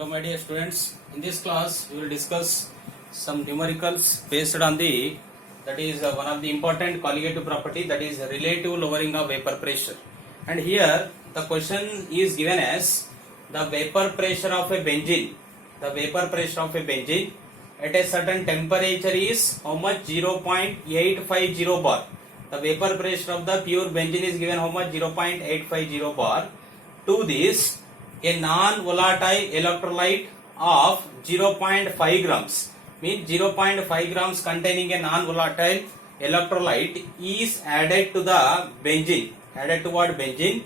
Hello my dear students, in this class we will discuss some numericals based on the one of the important colligative property, that is relative lowering of vapor pressure. And here the question is given as the vapor pressure of a benzene. The vapor pressure of a benzene at a certain temperature is how much? 0.850 bar. The vapor pressure of the pure benzene is given how much? 0.850 bar. To this, a non-volatile electrolyte of 0.5 grams, means 0.5 grams containing a non-volatile electrolyte is added to the benzene. Added to what? Benzene.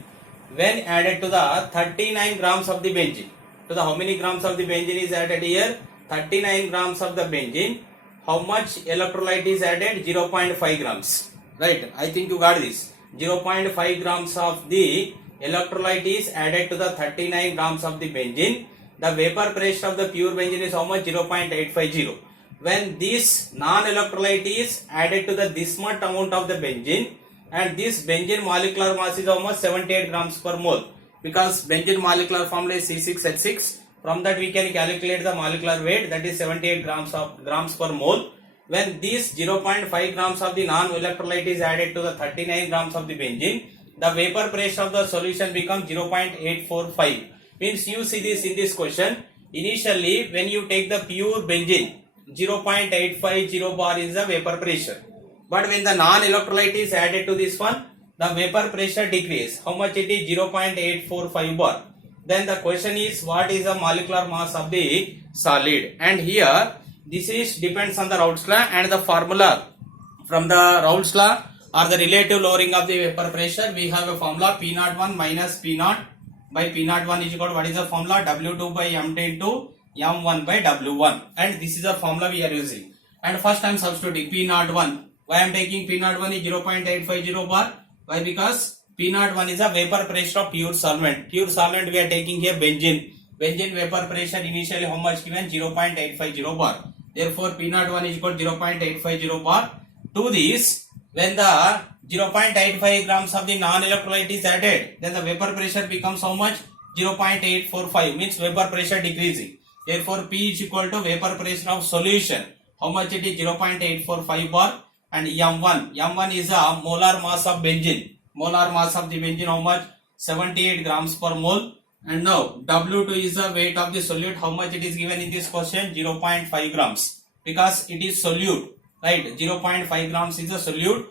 When added to the 39 grams of the benzene. To the how many grams of the benzene is added here? 39 grams of the benzene. How much electrolyte is added? 0.5 grams. Right? I think you got this. 0.5 grams of the electrolyte is added to the 39 grams of the benzene. The vapor pressure of the pure benzene is how much? 0.850. When this non-electrolyte is added to the this much amount of the benzene, and this benzene molecular mass is almost 78 grams per mole, because benzene molecular formula is C6H6. From that we can calculate the molecular weight, that is 78 grams per mole. When this 0.5 grams of the non-electrolyte is added to the 39 grams of the benzene, the vapor pressure of the solution becomes 0.845. Means you see this in this question. Initially, when you take the pure benzene, 0.850 bar is the vapor pressure. But when the non-electrolyte is added to this one, the vapor pressure decreases. How much it is? 0.845 bar. Then the question is, what is the molecular mass of the solid? And here, this is depends on the Raoult's law, and the formula from the Raoult's law or the relative lowering of the vapor pressure. We have a formula P01 minus P0 by P01 is equal to, what is the formula? W2 by M2 into M1 by W1. And this is the formula we are using. And first I am substituting P01. Why I am taking P01 is 0.850 bar? Why? Because P01 is a vapor pressure of pure solvent. Pure solvent we are taking here benzene. Benzene vapor pressure initially how much given? 0.850 bar. Therefore P01 is equal to 0.850 bar. To this, when the 0.85 grams of the non-electrolyte is added, then the vapor pressure becomes how much? 0.845, means vapor pressure decreasing. Therefore P is equal to vapor pressure of solution. How much it is? 0.845 bar. And M1 is a molar mass of benzene. Molar mass of the benzene how much? 78 grams per mole. And now W2 is the weight of the solute. How much it is given in this question? 0.5 grams. Because it is solute. Right, 0.5 grams is a solute.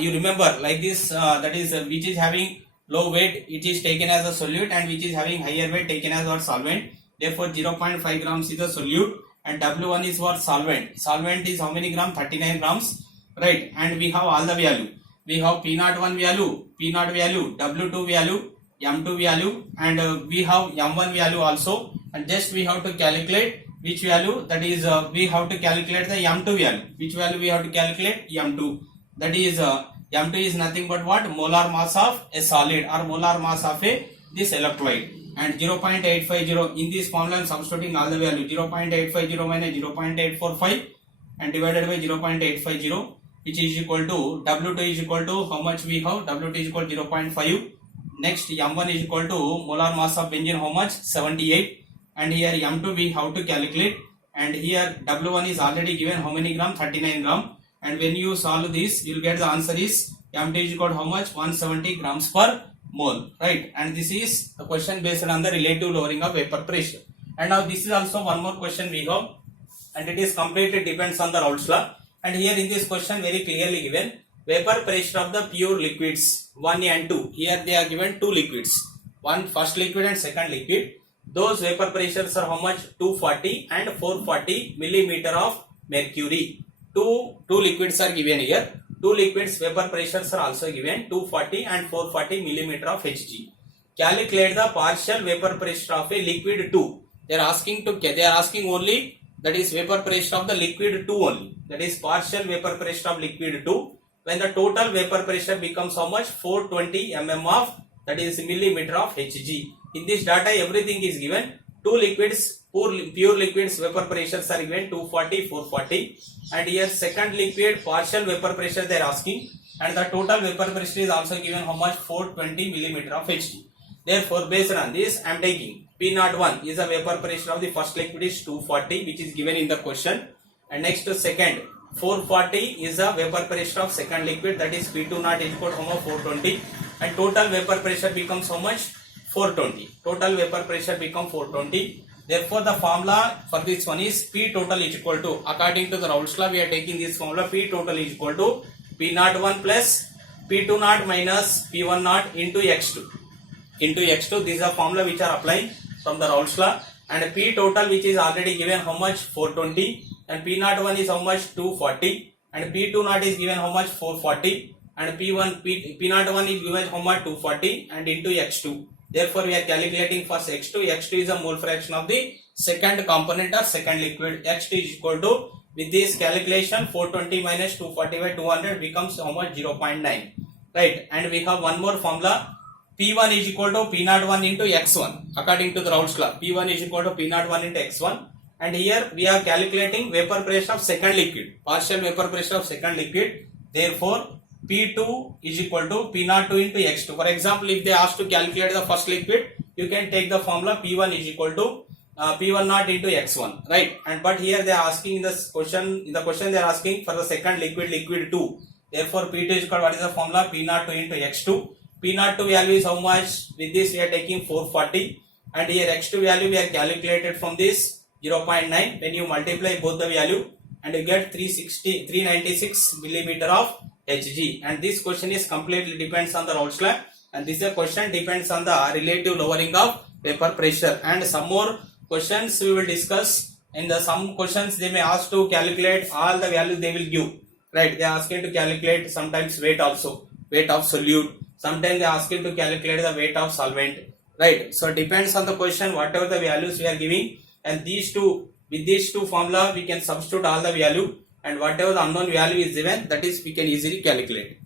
You remember like this, that is which is having low weight, it is taken as a solute, and which is having higher weight taken as our solvent. Therefore 0.5 grams is a solute, and W1 is what? Solvent. Solvent is how many grams? 39 grams. Right, and we have all the value. We have P01 value, P0 value, W2 value, M2 value, and we have M1 value also. And just we have to calculate which value, that is we have to calculate the M2 value. Which value we have to calculate? M2. That is M2 is nothing but what? Molar mass of a solid, or molar mass of this electrolyte. And 0.850 in this formula I am substituting all the value. 0.850 minus 0.845 and divided by 0.850, which is equal to W2 is equal to how much we have? W2 is equal to 0.5. Next M1 is equal to molar mass of benzene how much? 78. And here M2 we have to calculate, and here W1 is already given how many gram? 39 gram. And when you solve this, you will get the answer is M2 is equal to how much? 170 grams per mole. Right, and this is a question based on the relative lowering of vapor pressure. And now this is also one more question we have, and it is completely depends on the Raoult's law. And here in this question very clearly given vapor pressure of the pure liquids 1 and 2. Here they are given two liquids, one first liquid and second liquid. Those vapor pressures are how much? 240 and 440 millimeter of mercury. Two liquids are given here. Two liquids vapor pressures are also given, 240 and 440 millimeter of Hg. Calculate the partial vapor pressure of a liquid 2. They are asking only, that is vapor pressure of the liquid 2 only. That is partial vapor pressure of liquid 2. When the total vapor pressure becomes how much? 420 mm of, that is millimeter of Hg. In this data everything is given. Two liquids, pure liquids vapor pressures are given 240, 440, and here second liquid partial vapor pressure they are asking, and the total vapor pressure is also given how much? 420 millimeter of Hg. Therefore based on this I am taking P01 is the vapor pressure of the first liquid is 240, which is given in the question. And next second, 440 is the vapor pressure of second liquid, that is P20 is equal to how much? 420, and total vapor pressure becomes how much? 420. Total vapor pressure becomes 420. Therefore, the formula for this one is P total is equal to, according to the Raoult's law, we are taking this formula, P total is equal to P01 plus P20 minus P10 into X2. Into X2, this is a formula which are applying from the Raoult's law. And P total, which is already given how much? 420. And P01 is how much? 240. And P20 is given how much? 440. And P01 is given how much? 240. And into X2. Therefore, we are calculating first X2. X2 is a mole fraction of the second component or second liquid. X2 is equal to, with this calculation, 420 minus 240 by 200 becomes how much? 0.9. Right. And we have one more formula. P1 is equal to P01 into X1. According to the Raoult's law, P1 is equal to P01 into X1. And here we are calculating vapor pressure of second liquid. Partial vapor pressure of second liquid. Therefore, P2 is equal to P02 into X2. For example, if they ask to calculate the first liquid, you can take the formula P1 is equal to P10 into X1, right? And but here they are asking in this question, they are asking for the second liquid, liquid 2. Therefore, P2 is equal to, what is the formula? P02 into X2. P02 value is how much? With this we are taking 440, and here X2 value we are calculated from this 0.9. When you multiply both the value, and you get 396 millimeter of Hg. And this question is completely depends on the Raoult's law, and this question depends on the relative lowering of vapor pressure. And some more questions we will discuss. In the some questions they may ask to calculate all the values they will give, right? They are asking to calculate sometimes weight also, weight of solute. Sometimes they are asking to calculate the weight of solvent, right? So depends on the question, whatever the values we are giving, and these two, with these two formula we can substitute all the value, and whatever the unknown value is given, that is we can easily calculate.